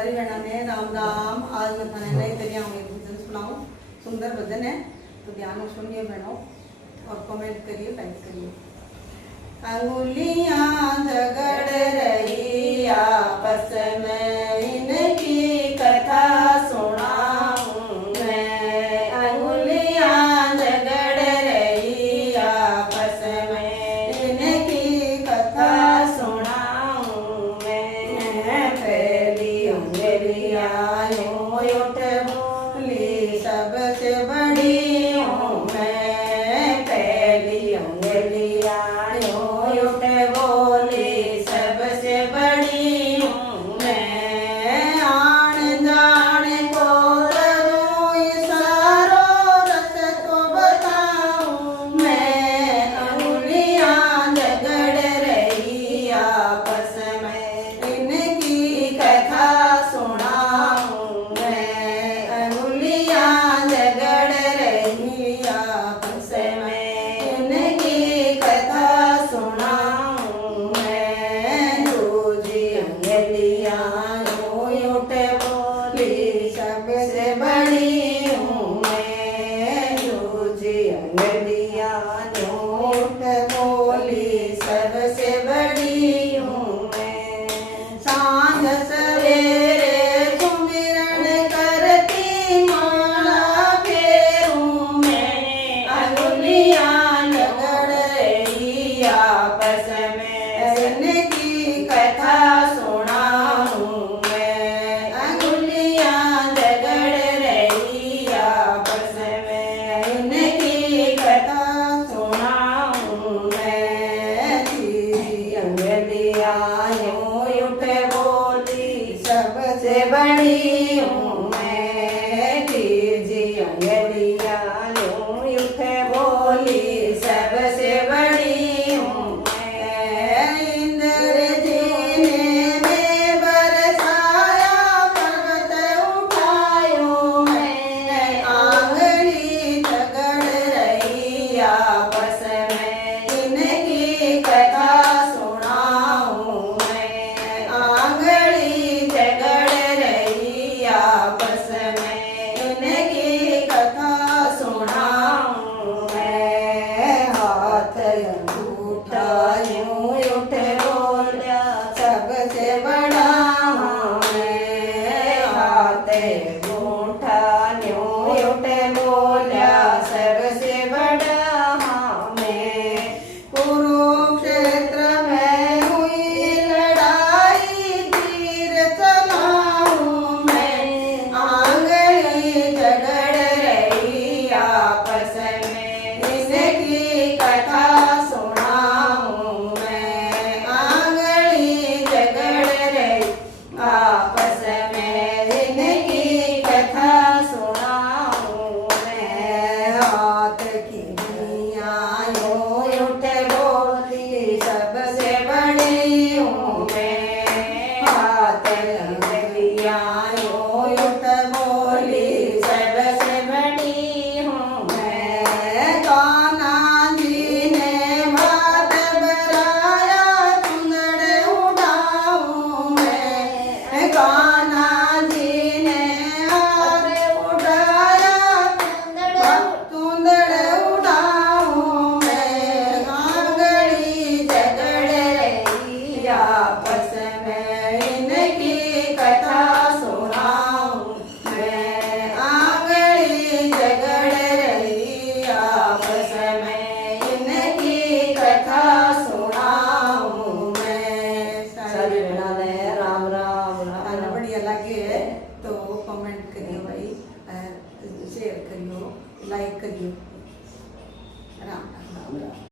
सारी बहना ने राम राम। आज मैं थाने नई तरिया में भजन सुनाऊं। सुंदर भजन है तो ध्यान से सुनिए बहनों और कमेंट करिए, लाइक करिए। अंगुलियां झगड़ रही आपस में, इनकी कथा सुनाऊं मैं। अंगुलियां झगड़ रही आपस में, इनकी कथा सुनाऊं मैं। पहली उंगलियां यूं उठ बोली, सबसे बड़ी हूँ मैं। पहली उंगलियां उठ बोली, सबसे बड़ी हूँ मैं। आन जान को करूँ इशारों, रस को बताऊँ मैं। अंगुलियां झगड़ रही आपस में, इनकी कथा सुनाऊँ मैं। अंगुलियां झगड़ रही आपस में, इनकी कथा सुनाऊं मैं। दूजी अंगलियां यूं उठ बोली, सबसे बड़ी हूँ मैं। दूजी अंगलियां यूं उठ बोली, सबसे बड़ी हूँ मैं। सांझ सवेरे सुमिरन करती, माला फेरूं मैं। अंगुलियां झगड़ रही आपस में, इनकी कथा सुनाऊं मैं। अंगुलियां झगड़ रही आपस में, इनकी कथा सुनाऊं मैं। तीसरी अंगलियां यूं उठ बोली, सबसे बड़ी हूँ मैं। तीसरी अंगलियां यूं उठ बोली, सबसे बड़ी हूँ मैं। इंद्र जी ने बरसाया, पर्वत उठायो मैं। आंगली झगड़ रही आपस में, इनकी कथा सुनाऊं मैं। आंगली झगड़ रही आपस में, इनकी कथा सुनाऊं मैं। हाथ अंगूठा यूं उठ बोला, सबसे बड़ा हूँ मैं। हाथ अंगूठा यूं उठ बोला, सबसे बड़ा हूँ मैं। कुरुक्षेत्र में हुई लड़ाई, तीर चलाऊं मैं। आंगली झगड़ रही आपस में, इसकी कथा सुनाऊं मैं। आंगली झगड़ रही आपस में, इनकी कथा सुनाऊं मैं। हाथ की दुनिया यूं उठ बोली, सबसे बड़ी हूँ मैं। हाथ अंगलियां यूं उठ बोली, सबसे बड़ी हूँ मैं। कान्हा जी ने भात बराया, चुंदड़ उड़ाऊं मैं। कान्हा जी ने हाथ उठाया, चुंदड़ उड़ाऊं मैं। आंगली झगड़ रही आपस में, इनकी कथा सुनाऊं मैं। आंगली झगड़ रही आपस में, इनकी कथा सुनाऊं मैं। सारी बहना ने राम राम राम। बढ़िया लगे तो कमेंट करियो भाई, शेयर करियो, लाइक करियो। राम राम राम राम।